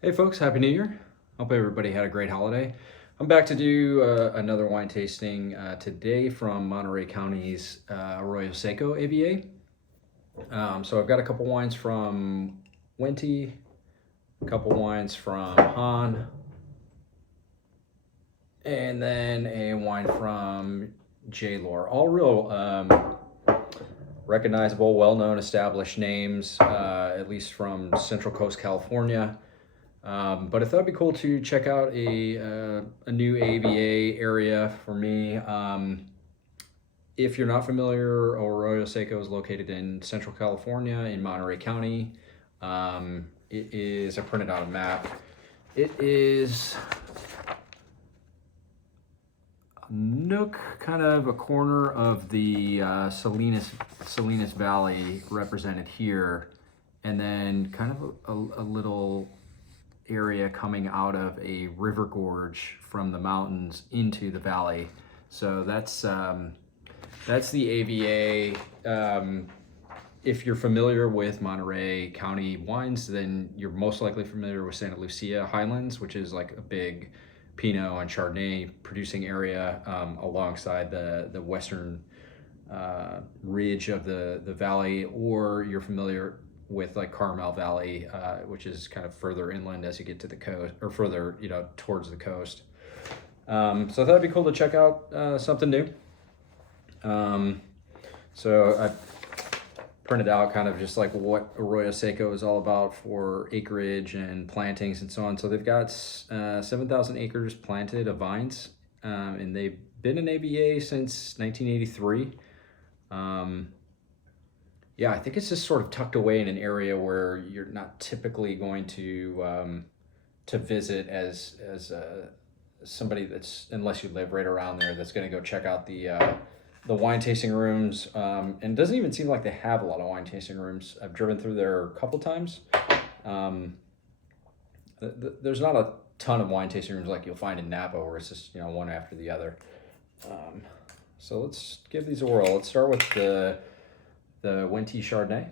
Hey folks, Happy New Year. Hope everybody had a great holiday. I'm back to do another wine tasting today from Monterey County's Arroyo Seco AVA. So I've got a couple wines from Wente, a couple wines from Hahn, and then a wine from Lohr. All real recognizable, well-known, established names, at least from Central Coast, California. But I thought it'd be cool to check out a new AVA area for me. If you're not familiar, Arroyo Seco is located in Central California in Monterey County. It is, I printed out a map. It is a nook, kind of a corner of the Salinas Valley represented here, and then kind of a little area coming out of a river gorge from the mountains into the valley. So that's the AVA. If you're familiar with Monterey County wines, then you're most likely familiar with Santa Lucia Highlands, which is like a big Pinot and Chardonnay producing area alongside the western ridge of the valley, or you're familiar with like Carmel Valley, which is kind of further inland as you get to the coast, or further, towards the coast. So I thought it'd be cool to check out something new. So I printed out kind of just like what Arroyo Seco is all about for acreage and plantings and so on. So they've got 7,000 acres planted of vines, and they've been an AVA since 1983. Yeah, I think it's just sort of tucked away in an area where you're not typically going to visit as somebody that's, unless you live right around there, that's going to go check out the wine tasting rooms. And it doesn't even seem like they have a lot of wine tasting rooms. I've driven through there a couple times. There's not a ton of wine tasting rooms like you'll find in Napa, where it's just one after the other. So let's give these a whirl. Let's start with the Wente Chardonnay.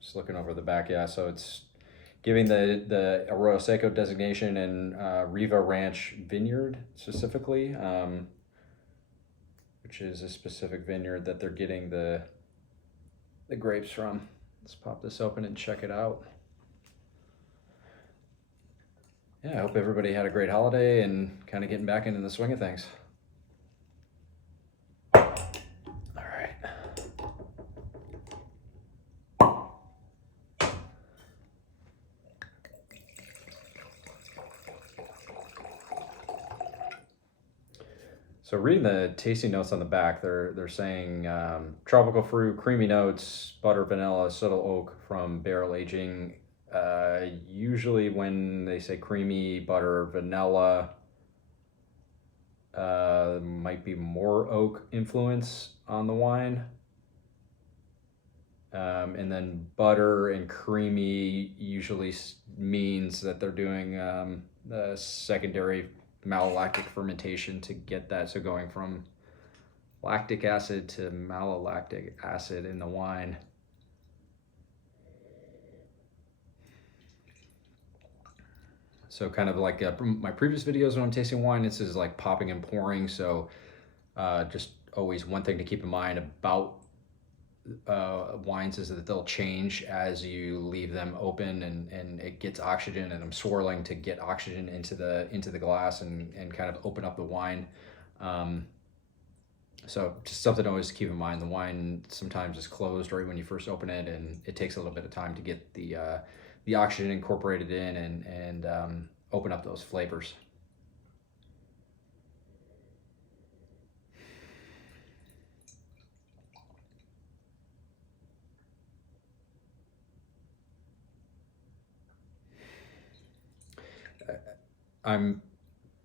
Just looking over the back, yeah. So it's giving the Arroyo Seco designation and Riva Ranch Vineyard specifically, which is a specific vineyard that they're getting the grapes from. Let's pop this open and check it out. Yeah, I hope everybody had a great holiday and kind of getting back into the swing of things. So reading the tasting notes on the back, they're saying tropical fruit, creamy notes, butter, vanilla, subtle oak from barrel aging. Usually when they say creamy, butter, vanilla, might be more oak influence on the wine. And then butter and creamy usually means that they're doing the secondary malolactic fermentation to get that. So going from lactic acid to malolactic acid in the wine. So kind of like my previous videos when I'm tasting wine, this is like popping and pouring. So just always one thing to keep in mind about wines is that they'll change as you leave them open, and it gets oxygen, and I'm swirling to get oxygen into the glass and kind of open up the wine. So just something to always keep in mind. The wine sometimes is closed right when you first open it, and it takes a little bit of time to get the oxygen incorporated in and open up those flavors. I'm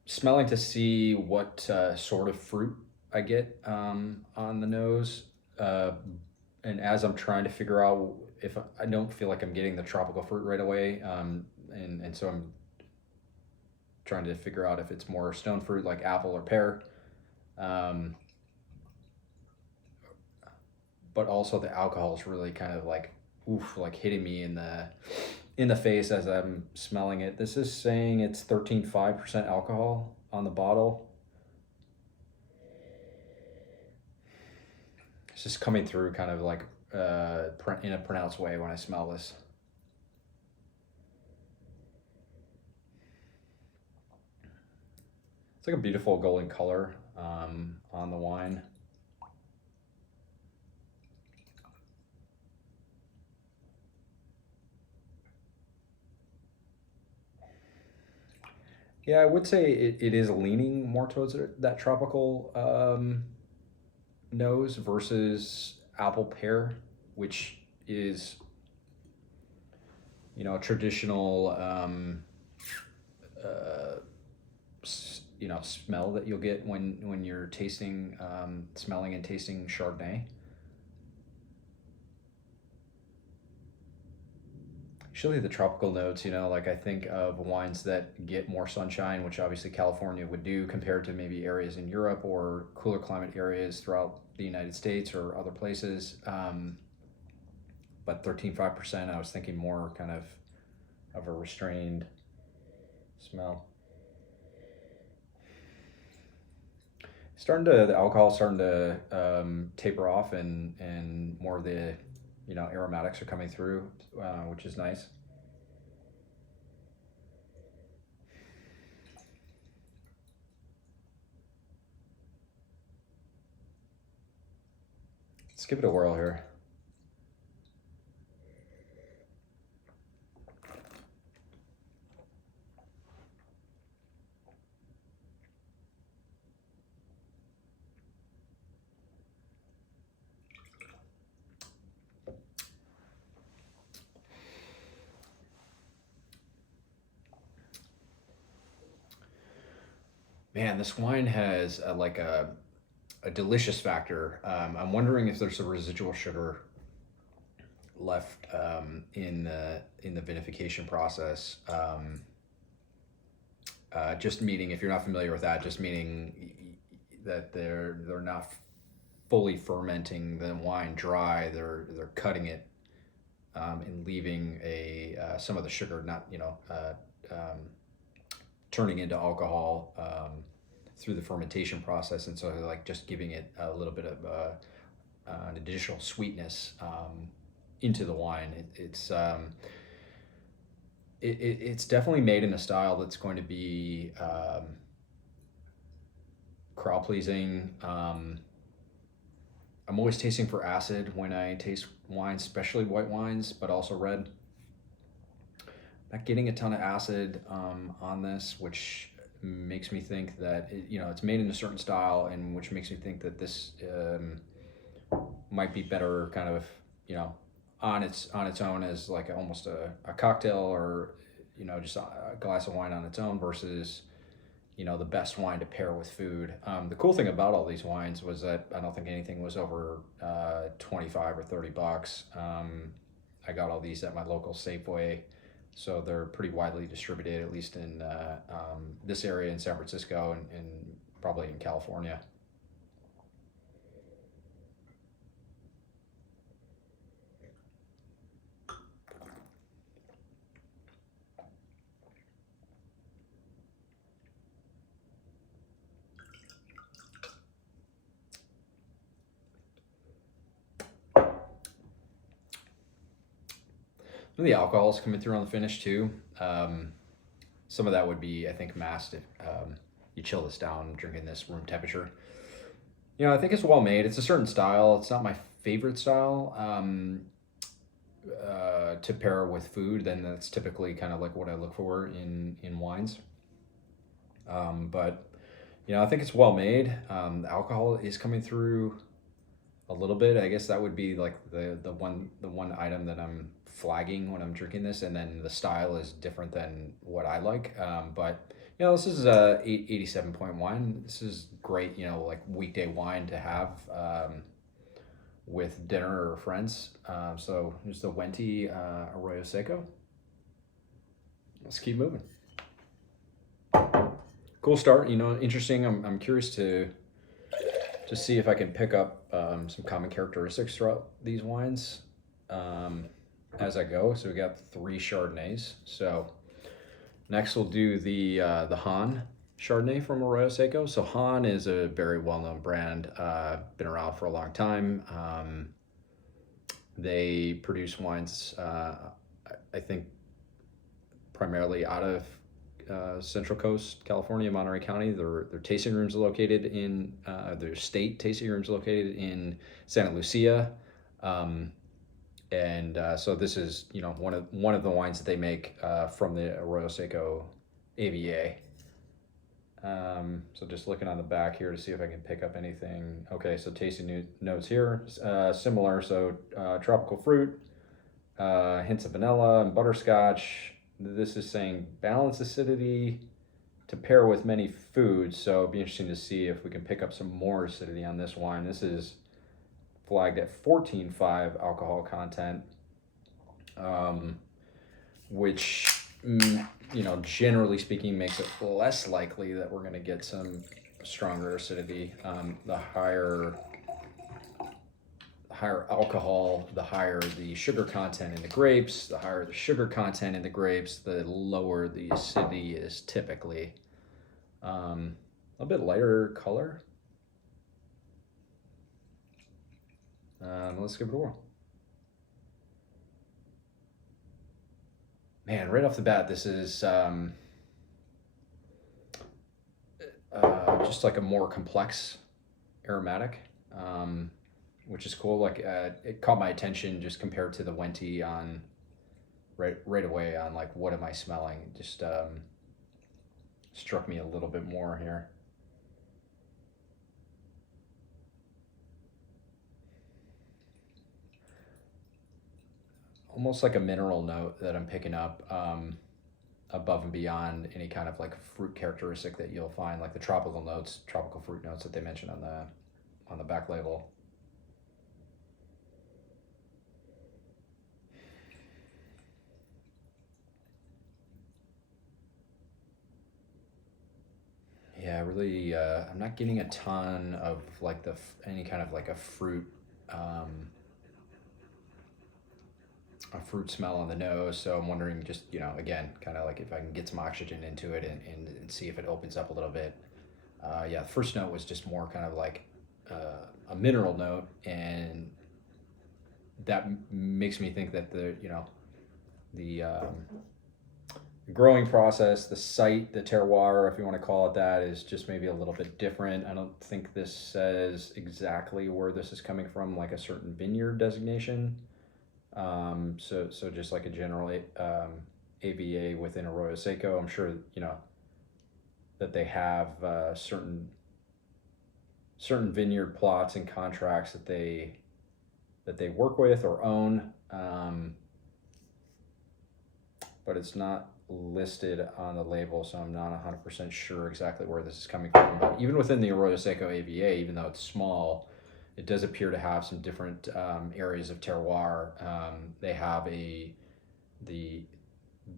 smelling to see what sort of fruit I get on the nose. And as I'm trying to figure out, if I don't feel like I'm getting the tropical fruit right away, and so I'm trying to figure out if it's more stone fruit like apple or pear. But also the alcohol is really kind of like oof, like hitting me in the face as I'm smelling it. This is saying it's 13.5% alcohol on the bottle. It's just coming through kind of like in a pronounced way when I smell this. It's like a beautiful golden color on the wine. Yeah, I would say it is leaning more towards that tropical nose versus apple pear, which is, you know, a traditional you know, smell that you'll get when you're tasting, smelling and tasting Chardonnay. Usually the tropical notes, you know, like I think of wines that get more sunshine, which obviously California would do compared to maybe areas in Europe or cooler climate areas throughout the United States or other places. But 13.5%, I was thinking more kind of a restrained smell. The alcohol starting to taper off, and more of the, you know, aromatics are coming through, which is nice. Let's give it a whirl here. Man, this wine has a delicious factor. I'm wondering if there's a residual sugar left in the vinification process. Just meaning, if you're not familiar with that, just meaning that they're not fully fermenting the wine dry. They're cutting it and leaving some of the sugar, not, you know, turning into alcohol through the fermentation process, and so like just giving it a little bit of an additional sweetness into the wine. It's definitely made in a style that's going to be crowd pleasing. I'm always tasting for acid when I taste wines, especially white wines, but also red. Not getting a ton of acid on this, which makes me think that you know, it's made in a certain style, and which makes me think that this might be better kind of, you know, on its own as like almost a cocktail, or, you know, just a glass of wine on its own versus, you know, the best wine to pair with food. The cool thing about all these wines was that I don't think anything was over 25 or 30 bucks. I got all these at my local Safeway, so they're pretty widely distributed, at least in this area in San Francisco, and probably in California. The alcohol's coming through on the finish too. Some of that would be, I think, masked if you chill this down drinking this room temperature. You know, I think it's well made. It's a certain style. It's not my favorite style to pair with food. Then that's typically kind of like what I look for in wines. But you know, I think it's well made. The alcohol is coming through a little bit. I guess that would be like the one item that I'm flagging when I'm drinking this, and then the style is different than what I like. But you know, this is a 87 point wine. This is great, you know, like weekday wine to have with dinner or friends. So here's the Wente Arroyo Seco. Let's keep moving. Cool start, you know, interesting. I'm curious to see if I can pick up some common characteristics throughout these wines. as I go. So we got 3 Chardonnays. So next we'll do the Hahn Chardonnay from Arroyo Seco. So Hahn is a very well-known brand, been around for a long time. They produce wines, I think, primarily out of Central Coast, California, Monterey County. Their tasting rooms are located in, their state tasting rooms located in Santa Lucia. So this is, you know, one of the wines that they make from the Arroyo Seco AVA. So just looking on the back here to see if I can pick up anything. Okay, so tasting notes here, similar. So tropical fruit, hints of vanilla and butterscotch. This is saying balanced acidity to pair with many foods. So it'd be interesting to see if we can pick up some more acidity on this wine. This is flagged at 14.5 alcohol content, which, you know, generally speaking, makes it less likely that we're going to get some stronger acidity. The higher alcohol, the higher the sugar content in the grapes. The higher the sugar content in the grapes, the lower the acidity is typically. A little bit lighter color. Let's give it a whirl. Man, right off the bat, this is just like a more complex aromatic, which is cool. Like it caught my attention just compared to the Wente on right away on like, what am I smelling? It just struck me a little bit more here. Almost like a mineral note that I'm picking up, above and beyond any kind of like fruit characteristic that you'll find, like the tropical notes, tropical fruit notes that they mentioned on the back label. Yeah, really, I'm not getting a ton of like any kind of like a fruit smell on the nose. So I'm wondering, just, you know, again, kind of like if I can get some oxygen into it and see if it opens up a little bit. Yeah, the first note was just more kind of like a mineral note, and that makes me think that the growing process, the site, the terroir, if you want to call it that, is just maybe a little bit different. I don't think this says exactly where this is coming from, like a certain vineyard designation. So just like a general AVA within Arroyo Seco, I'm sure, you know, that they have certain vineyard plots and contracts that they work with or own, but it's not listed on the label, so I'm not 100% sure exactly where this is coming from. But even within the Arroyo Seco AVA, even though it's small, it does appear to have some different areas of terroir. They have the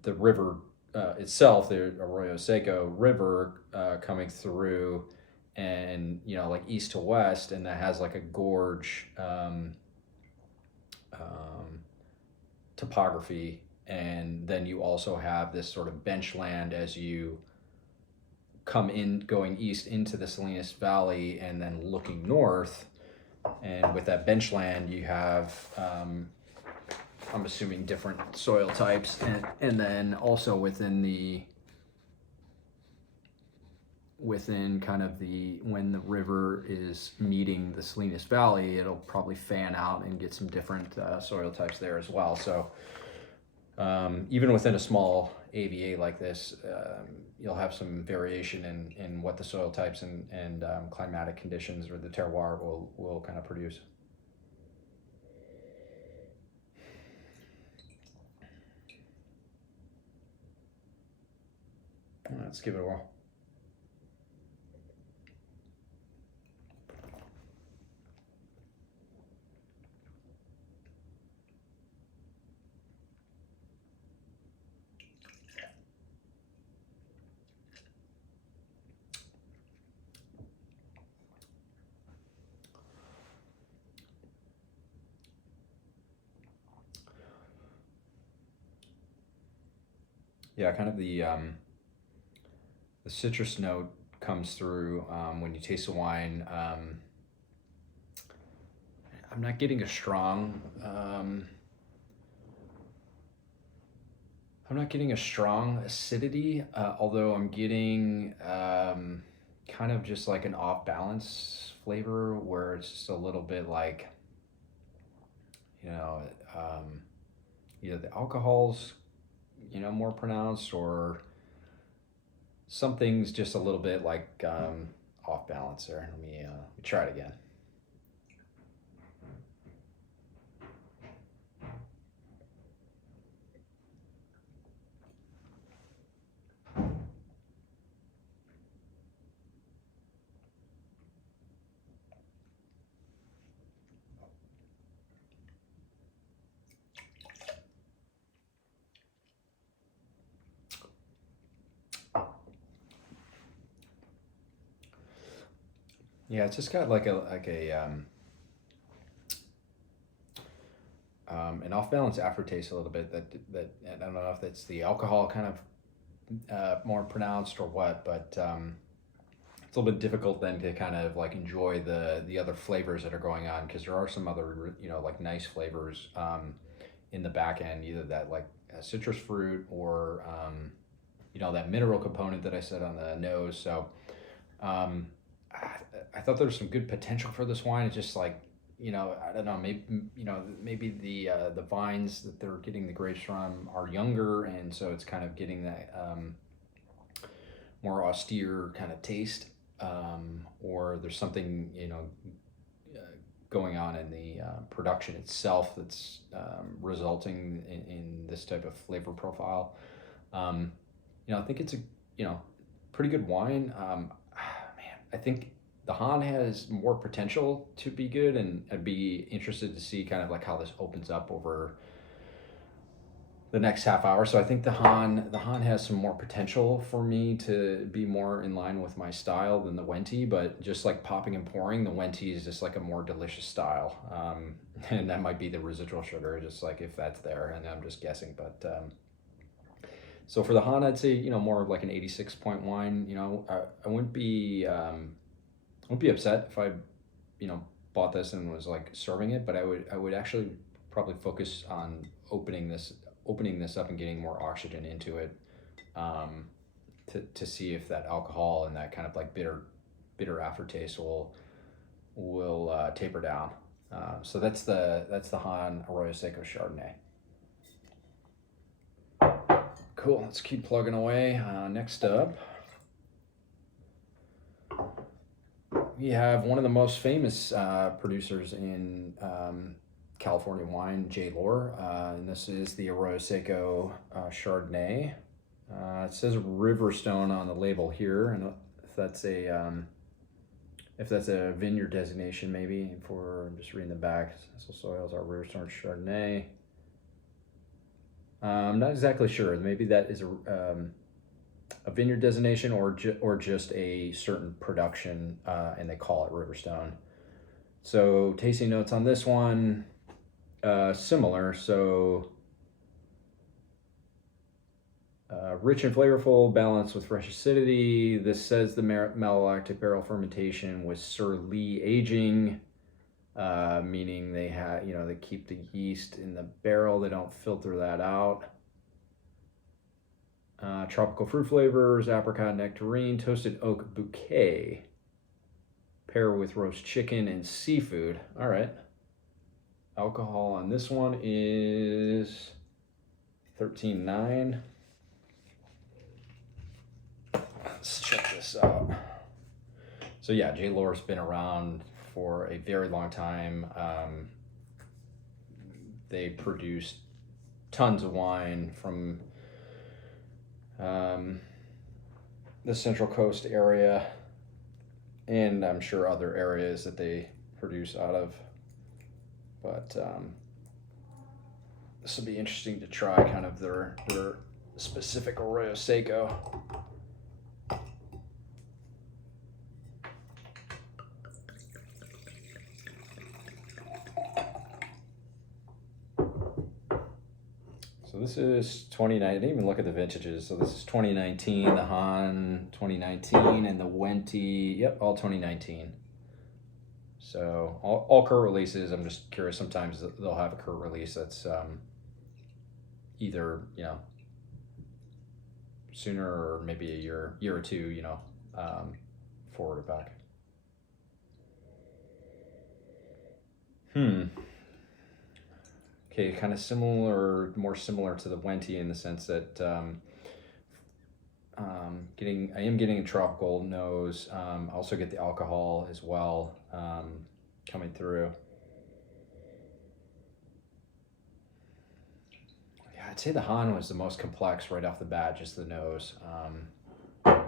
river itself, the Arroyo Seco River, coming through, and, you know, like east to west, and that has like a gorge topography. And then you also have this sort of benchland as you come in, going east into the Salinas Valley, and then looking north. And with that benchland, you have, I'm assuming, different soil types, and then also within kind of when the river is meeting the Salinas Valley, it'll probably fan out and get some different soil types there as well. So even within a small AVA like this, you'll have some variation in what the soil types and climatic conditions or the terroir will kind of produce. Let's give it a whirl. Yeah, kind of the citrus note comes through when you taste the wine. I'm not getting a strong. I'm not getting a strong acidity, although I'm getting kind of just like an off balance flavor where it's just a little bit like, you know, either the alcohol's, you know, more pronounced, or something's just a little bit like off balance there. Let me try it again. Yeah, it's just got like an off balance aftertaste a little bit. That I don't know if that's the alcohol kind of more pronounced or what, but it's a little bit difficult then to kind of like enjoy the other flavors that are going on, because there are some other, you know, like nice flavors in the back end, either that like citrus fruit or you know, that mineral component that I said on the nose. So I thought there was some good potential for this wine. It's just like, you know, I don't know, maybe, you know, maybe the vines that they're getting the grapes from are younger, and so it's kind of getting that more austere kind of taste, or there's something, you know, going on in the production itself that's resulting in this type of flavor profile. You know, I think it's a, you know, pretty good wine. Man, I think the Hahn has more potential to be good, and I'd be interested to see kind of like how this opens up over the next half hour. So I think the Hahn has some more potential for me to be more in line with my style than the Wente, but just like popping and pouring, the Wente is just like a more delicious style. And that might be the residual sugar, just like if that's there, and I'm just guessing, but so for the Hahn, I'd say, you know, more of like an 86 point wine. You know, I wouldn't be upset if I, you know, bought this and was like serving it, but I would actually probably focus on opening this up and getting more oxygen into it, to see if that alcohol and that kind of like bitter aftertaste will taper down. So that's the Hahn Aeroseco Chardonnay. Cool, let's keep plugging away. Next up, we have one of the most famous producers in California wine, Lohr, and this is the Aeroseco Chardonnay. It says Riverstone on the label here, and if that's a vineyard designation, maybe. I'm just reading the back. So soils are Riverstone Chardonnay. I'm not exactly sure. Maybe that is a vineyard designation, or just a certain production, and they call it Riverstone. So tasting notes on this one, similar. So rich and flavorful, balanced with fresh acidity. This says the malolactic barrel fermentation with Syrah aging, meaning they they keep the yeast in the barrel. They don't filter that out. Tropical fruit flavors, apricot, nectarine, toasted oak bouquet. Pair with roast chicken and seafood. All right. Alcohol on this one is 13.9. Let's check this out. So yeah, Lohr's been around for a very long time. They produced tons of wine from the Central Coast area, and I'm sure other areas that they produce out of. But this will be interesting to try kind of their specific Arroyo Seco. So So this is 2019. I didn't even look at the vintages. So this is 2019, the Hahn 2019, and the Wente, yep, all 2019. So all current releases. I'm just curious. Sometimes they'll have a current release that's either sooner or maybe a year or two, forward or back. Okay, kind of similar, more similar to the Wente in the sense that I am getting a tropical nose. I also get the alcohol as well coming through. Yeah, I'd say the Hahn was the most complex right off the bat, just the nose. The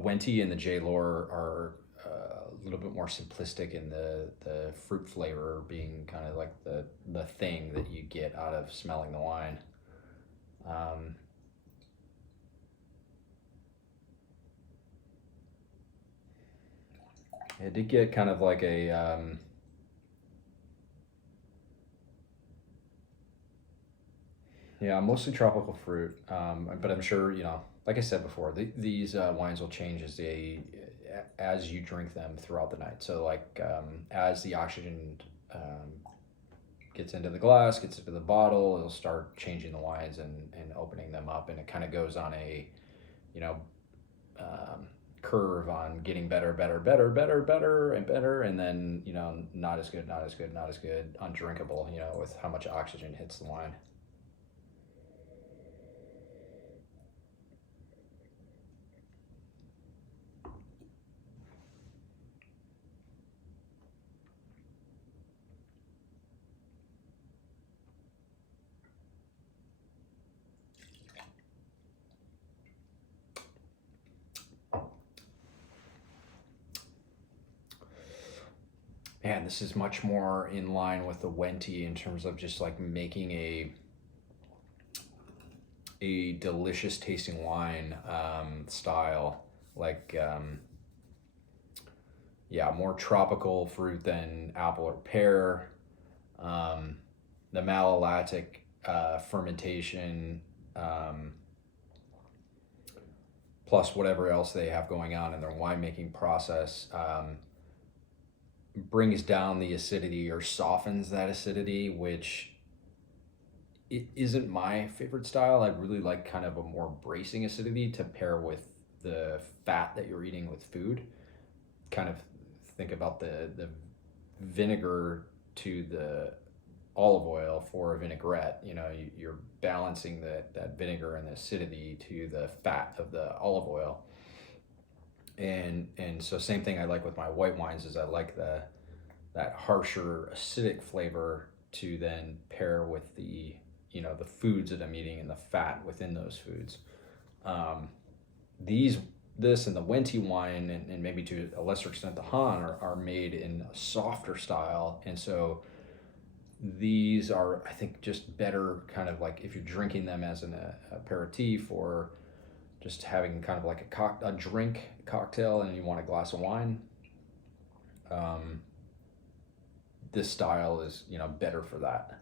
Wente and the J. Lohr are a little bit more simplistic in the fruit flavor being kind of like the thing that you get out of smelling the wine. It did get kind of like a yeah, mostly tropical fruit, but I'm sure, like I said before, these wines will change as you drink them throughout the night. So like as the oxygen gets into the glass, gets into the bottle, it'll start changing the wines and opening them up, and it kind of goes on a curve on getting better, and then not as good, undrinkable, with how much oxygen hits the wine. Man, this is much more in line with the Wente in terms of just like making a delicious tasting wine style. Like, yeah, more tropical fruit than apple or pear. The malolactic fermentation, plus whatever else they have going on in their winemaking process, brings down the acidity or softens that acidity, which it isn't my favorite style. I really like kind of a more bracing acidity to pair with the fat that you're eating with food. Kind of think about the vinegar to the olive oil for a vinaigrette. You're balancing that vinegar and the acidity to the fat of the olive oil. And so same thing I like with my white wines is I like that harsher acidic flavor to then pair with the the foods that I'm eating and the fat within those foods. This and the Wente wine and maybe to a lesser extent the Hahn are made in a softer style, and so these are, I think, just better kind of like if you're drinking them as an aperitif or just having kind of like a drink cocktail and you want a glass of wine. This style is better for that.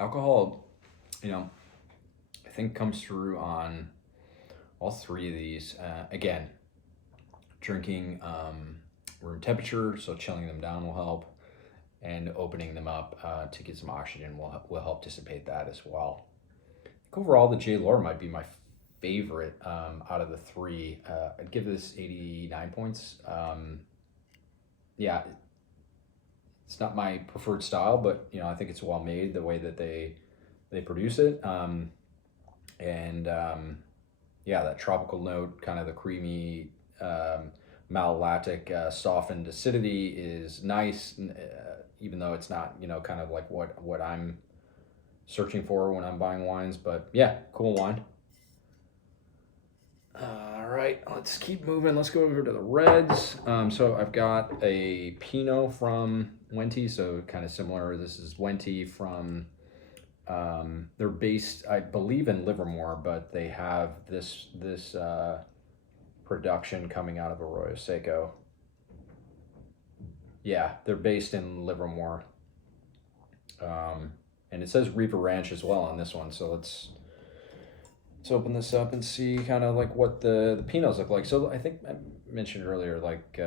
Alcohol, I think comes through on all three of these. Again, drinking room temperature, so chilling them down will help, and opening them up to get some oxygen will help dissipate that as well. I think overall, the J. Lohr might be my favorite out of the three. I'd give this 89 points. Yeah, it's not my preferred style, but I think it's well made the way that they produce it. Yeah, that tropical note, kind of the creamy malolactic softened acidity is nice, even though it's not kind of like what I'm searching for when I'm buying wines. But yeah, cool wine. All right. right, let's keep moving. Let's go over to the reds. So I've got a Pinot from Wente, so kind of similar. This is Wente from, they're based, I believe, in Livermore, but they have this production coming out of Arroyo Seco. Yeah, they're based in Livermore. And it says Riva Ranch as well on this one, so let's open this up and see kind of like what the Pinots look like. So I think I mentioned earlier, like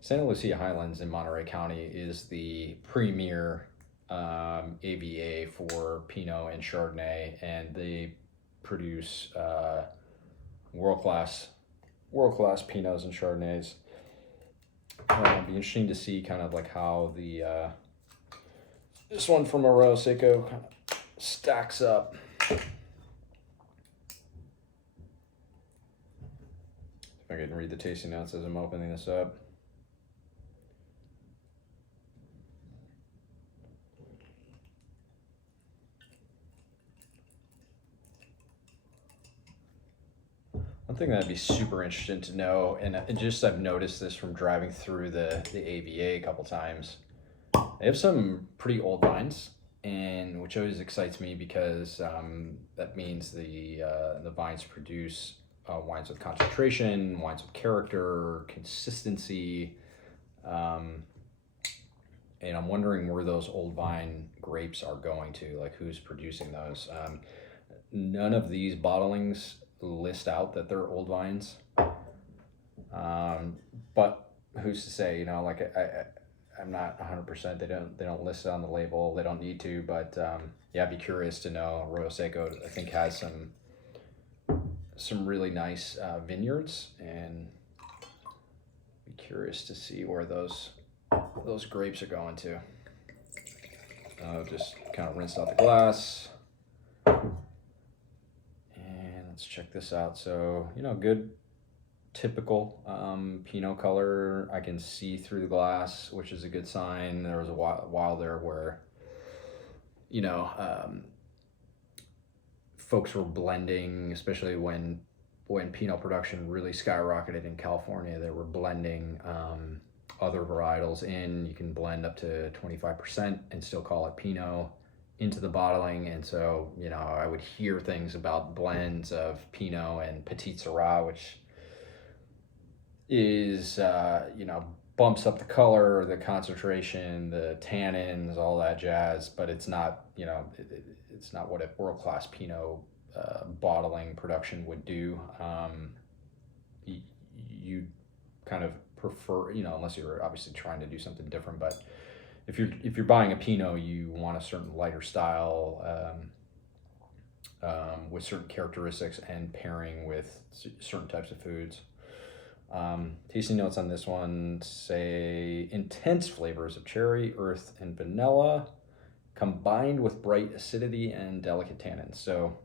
Santa Lucia Highlands in Monterey County is the premier AVA for Pinot and Chardonnay, and they produce world-class Pinots and Chardonnays. It'll be interesting to see kind of like how the this one from Aeroseco kind of stacks up. If I can read the tasting notes as I'm opening this up. One thing that'd be super interesting to know, and just I've noticed this from driving through the AVA a couple times, they have some pretty old vines, and which always excites me because that means the vines produce wines with concentration, wines with character, consistency, and I'm wondering where those old vine grapes are going to, like who's producing those. None of these bottlings list out that they're old vines, but who's to say, you know, like I'm not 100%, they don't list it on the label, they don't need to, but yeah, I'd be curious to know. Arroyo Seco, I think, has some really nice vineyards, and be curious to see where those grapes are going to. Just kind of rinsed out the glass. Let's check this out. So, you know, good typical Pinot color. I can see through the glass, which is a good sign. There was a while there where, you know, folks were blending, especially when Pinot production really skyrocketed in California. They were blending other varietals in. You can blend up to 25% and still call it Pinot into the bottling. And so, you know, I would hear things about blends of Pinot and Petit Syrah, which is, you know, bumps up the color, the concentration, the tannins, all that jazz, but it's not, you know, it's not what a world-class Pinot bottling production would do. You kind of prefer, you know, unless you're obviously trying to do something different, but if you're buying a Pinot, you want a certain lighter style with certain characteristics and pairing with certain types of foods. Tasting notes on this one say intense flavors of cherry, earth, and vanilla combined with bright acidity and delicate tannins. So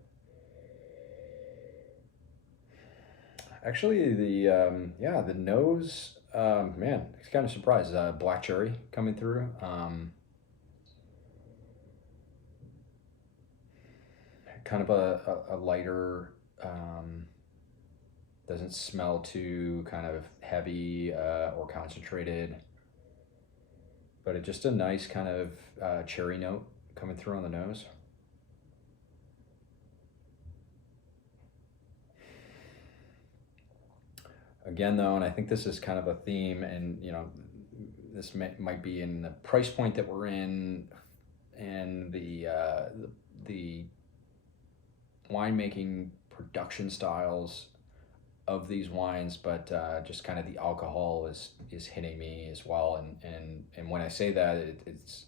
actually the nose, man, it's kind of surprised. Black cherry coming through. Kind of a lighter, doesn't smell too kind of heavy or concentrated, but it's just a nice kind of cherry note coming through on the nose. Again, though, and I think this is kind of a theme, and you know, this might be in the price point that we're in, and the winemaking production styles of these wines, but just kind of the alcohol is hitting me as well, and when I say that, it's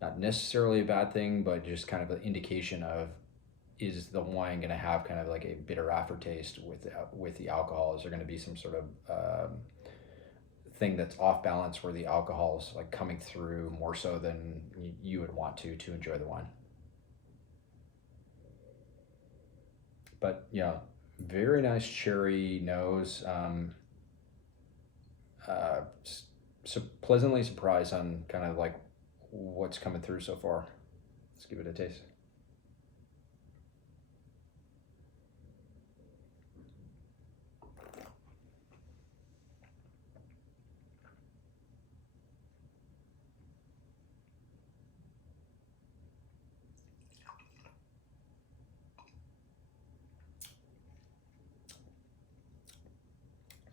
not necessarily a bad thing, but just kind of an indication of, is the wine going to have kind of like a bitter aftertaste with the alcohol? Is there going to be some sort of thing that's off balance where the alcohol is like coming through more so than you would want to enjoy the wine? But yeah, very nice cherry nose. So pleasantly surprised on kind of like what's coming through so far. Let's give it a taste.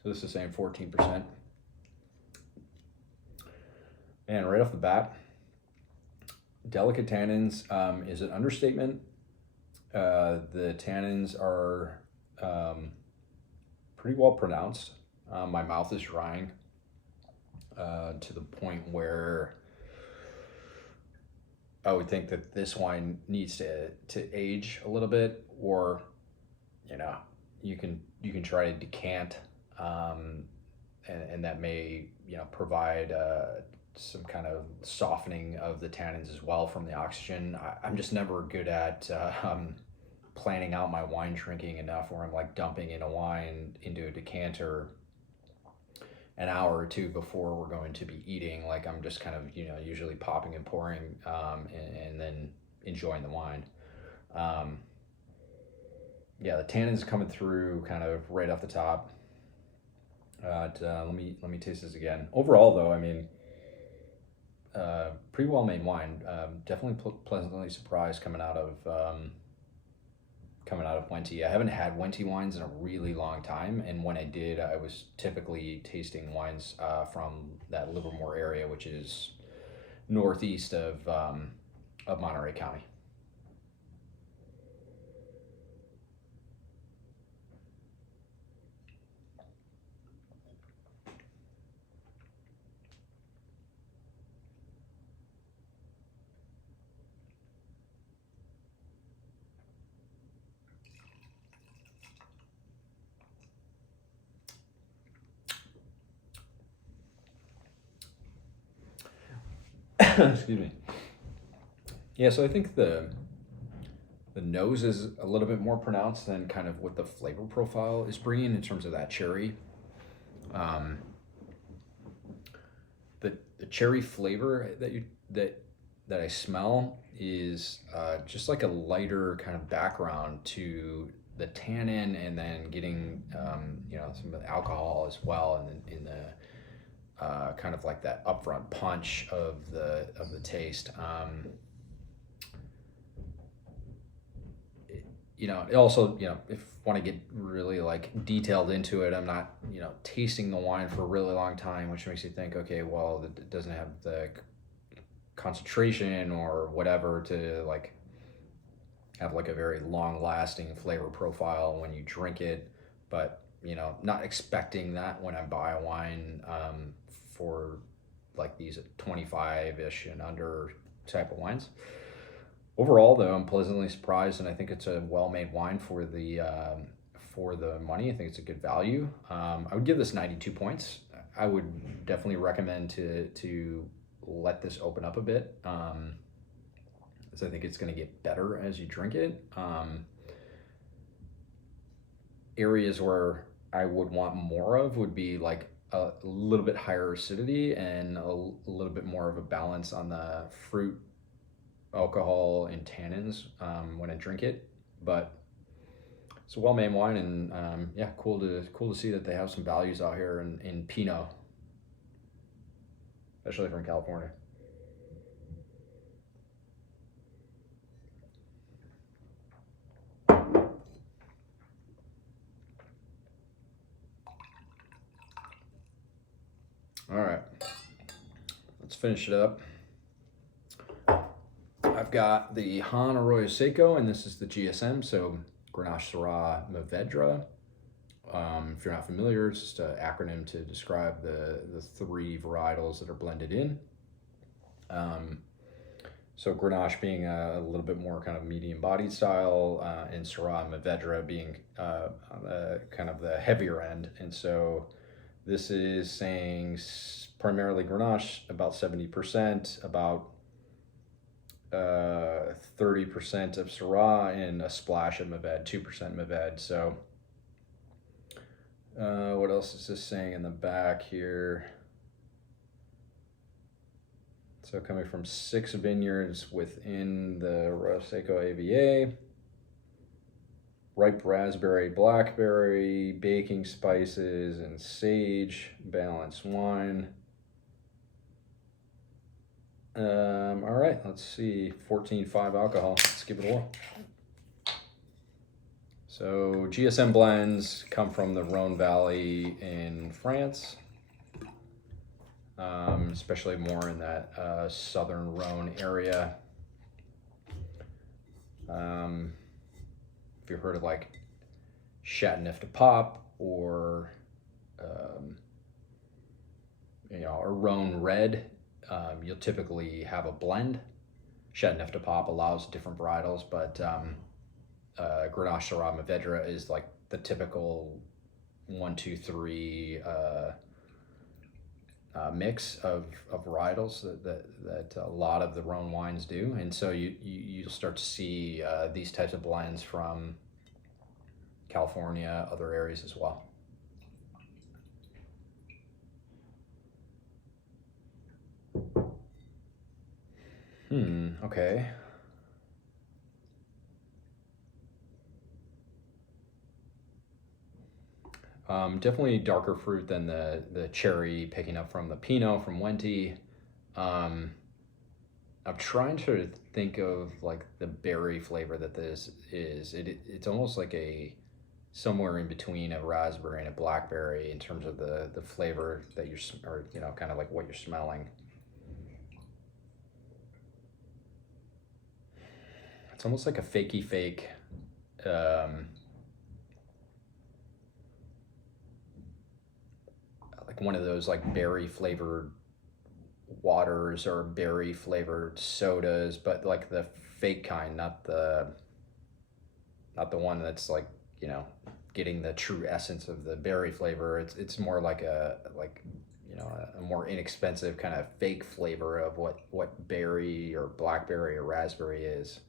So this is saying 14%. And right off the bat, delicate tannins is an understatement. The tannins are pretty well pronounced. My mouth is drying to the point where I would think that this wine needs to age a little bit, or you can try to decant, and that may provide some kind of softening of the tannins as well from the oxygen. I'm just never good at planning out my wine drinking enough where I'm like dumping in a wine into a decanter an hour or two before we're going to be eating. Like I'm just kind of usually popping and pouring and then enjoying the wine. Yeah, the tannins coming through kind of right off the top. Let me taste this again. Overall though, I mean, pretty well made wine. Definitely pleasantly surprised coming out of Wente. I haven't had Wente wines in a really long time, and when I did, I was typically tasting wines from that Livermore area, which is northeast of Monterey County. Excuse me. Yeah, so I think the nose is a little bit more pronounced than kind of what the flavor profile is bringing in terms of that cherry. The cherry flavor that I smell is just like a lighter kind of background to the tannin, and then getting some of the alcohol as well, and in the kind of like that upfront punch of the taste. It also, if want to get really like detailed into it, I'm not, tasting the wine for a really long time, which makes you think, okay, well, it doesn't have the concentration or whatever to like have like a very long lasting flavor profile when you drink it. But, not expecting that when I buy a wine for like these 25-ish and under type of wines. Overall, though, I'm pleasantly surprised, and I think it's a well-made wine for the money. I think it's a good value. I would give this 92 points. I would definitely recommend to let this open up a bit, because I think it's going to get better as you drink it. Areas where I would want more of would be like a little bit higher acidity and a little bit more of a balance on the fruit, alcohol, and tannins when I drink it. But it's a well-made wine, and yeah, cool to see that they have some values out here in Pinot, especially from California. All right, let's finish it up. I've got the Hahn Arroyo Seco, and this is the GSM, so Grenache, Syrah, Mourvedre. If you're not familiar, it's just an acronym to describe the three varietals that are blended in. So Grenache being a little bit more kind of medium-bodied style, and Syrah and Mourvedre being kind of the heavier end. And so this is saying primarily Grenache, about 70%, about 30% of Syrah, and a splash of Mourvedre, 2% Mourvedre. So what else is this saying in the back here? So coming from 6 vineyards within the Aeroseco AVA, ripe raspberry, blackberry, baking spices, and sage, balanced wine. All right, let's see, 14.5 alcohol. Let's give it a whirl. So GSM blends come from the Rhone Valley in France, especially more in that southern Rhone area. If you've heard of like Chateauneuf de Pape or a Rhone Red, you'll typically have a blend. Chateauneuf de Pape allows different varietals, but Grenache, Syrah, Mourvedre is like the typical 1, 2, 3 mix of varietals that a lot of the Rhone wines do, and so you'll start to see these types of blends from California, other areas as well. Okay. Definitely darker fruit than the cherry picking up from the Pinot from Wente. I'm trying to think of like the berry flavor that this is. It's almost like somewhere in between a raspberry and a blackberry in terms of the flavor that or kind of like what you're smelling. It's almost like a fakey fake. Like one of those like berry flavored waters or berry flavored sodas, but like the fake kind, not the one that's like getting the true essence of the berry flavor. It's more like a more inexpensive kind of fake flavor of what berry or blackberry or raspberry is,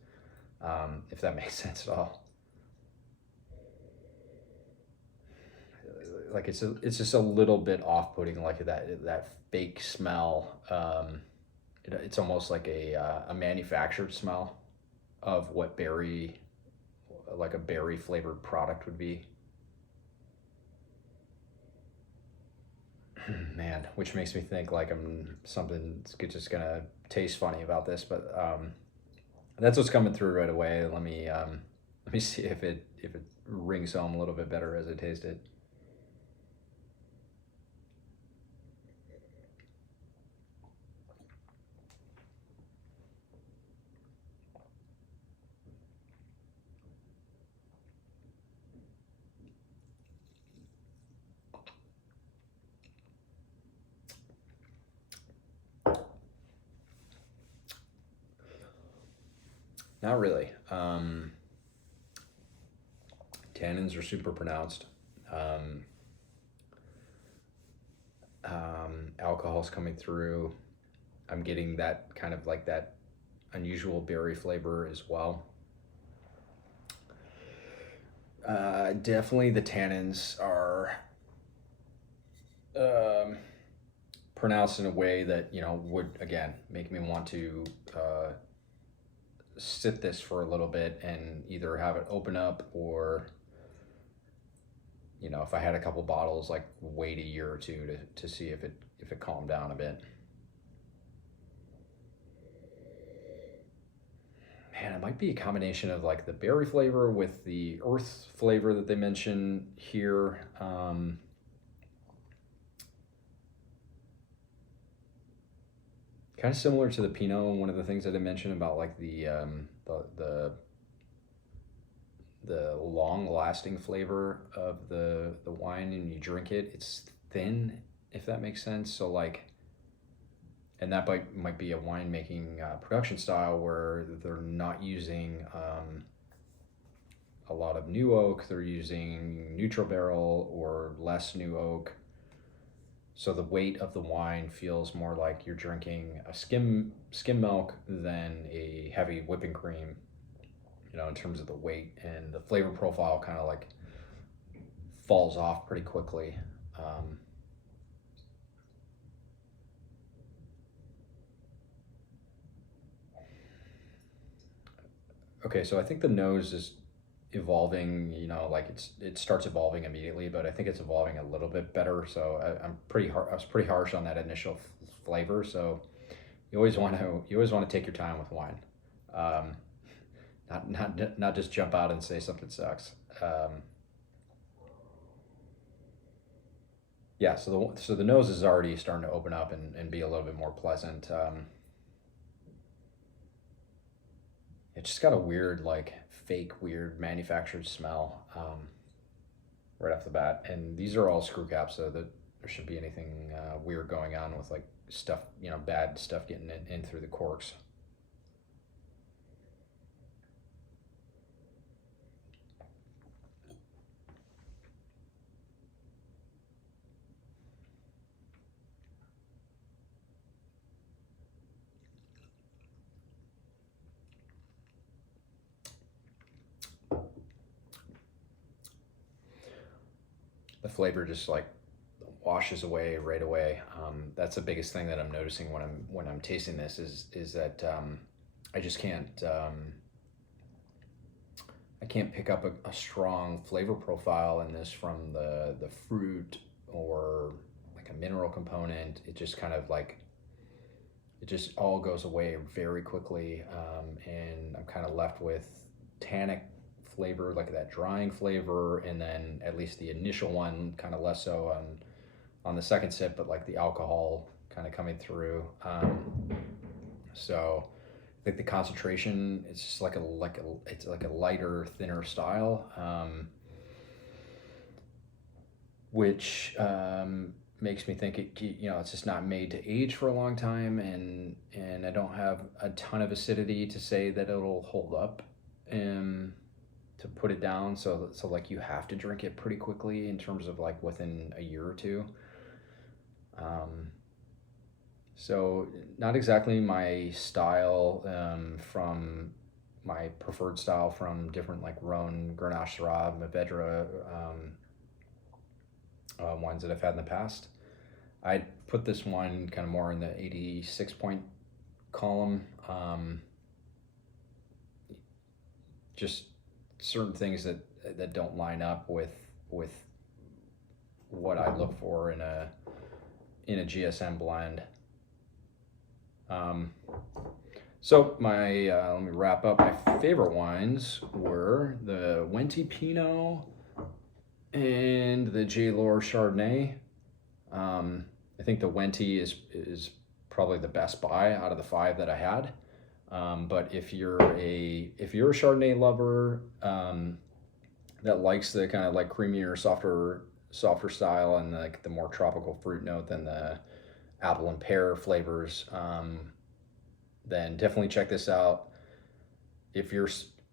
if that makes sense at all. Like it's just a little bit off-putting, like that fake smell. It's almost like a manufactured smell of what like a berry flavored product would be. Man, which makes me think like something's just gonna taste funny about this, but that's what's coming through right away. Let me see if it rings home a little bit better as I taste it. Not really. Tannins are super pronounced. Alcohol's coming through. I'm getting that kind of like that unusual berry flavor as well. Definitely the tannins are pronounced in a way that would again make me want to sit this for a little bit and either have it open up or if I had a couple bottles, like wait a year or two to see if it calmed down a bit. Man, it might be a combination of like the berry flavor with the earth flavor that they mention here. Kind of similar to the Pinot. One of the things that I mentioned about like the long-lasting flavor of the wine, and you drink it, it's thin, if that makes sense. So like, and that might be a winemaking production style where they're not using a lot of new oak. They're using neutral barrel or less new oak. So the weight of the wine feels more like you're drinking a skim milk than a heavy whipping cream, in terms of the weight, and the flavor profile kind of like falls off pretty quickly. Okay, so I think the nose is evolving, like it starts evolving immediately, but I think it's evolving a little bit better. So I was pretty harsh on that initial flavor. So you always want to take your time with wine, not just jump out and say something sucks. yeah, so the nose is already starting to open up and be a little bit more pleasant. It just got a weird, like fake, weird manufactured smell right off the bat. And these are all screw caps, so that there shouldn't be anything weird going on with like stuff, bad stuff getting in through the corks. The flavor just like washes away right away. That's the biggest thing that I'm noticing when I'm tasting this is that I just can't I can't pick up a strong flavor profile in this from the fruit or like a mineral component. It just kind of like it just all goes away very quickly, and I'm kind of left with tannic flavor, like that drying flavor, and then at least the initial one kind of less so on the second sip, but like the alcohol kind of coming through. So I think the concentration, it's just it's like a lighter, thinner style, which makes me think it's just not made to age for a long time, and I don't have a ton of acidity to say that it'll hold up to put it down. So like you have to drink it pretty quickly in terms of like within a year or two. So not exactly my style, from my preferred style from different like Rhone, Grenache, Syrah, Mourvedre wines that I've had in the past. I'd put this one kind of more in the 86 point column. Just certain things that don't line up with what I look for in a GSM blend. So my let me wrap up. My favorite wines were the Wente Pinot and the Lohr Chardonnay. I think the Wente is probably the best buy out of the 5 that I had. But if you're a Chardonnay lover that likes the kind of like creamier, softer style and like the more tropical fruit note than the apple and pear flavors, then definitely check this out.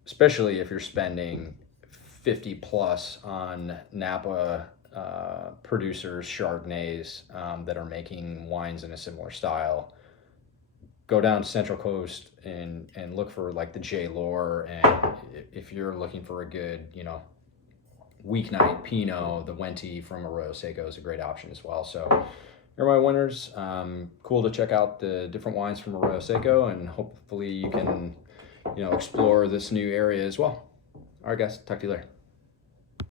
Especially if you're spending 50 plus on Napa producers, Chardonnays that are making wines in a similar style, go down to Central Coast and look for like the Lohr. And if you're looking for a good, weeknight Pinot, the Wente from Arroyo Seco is a great option as well. So here are my winners. Cool to check out the different wines from Arroyo Seco, and hopefully you can, explore this new area as well. All right, guys, talk to you later.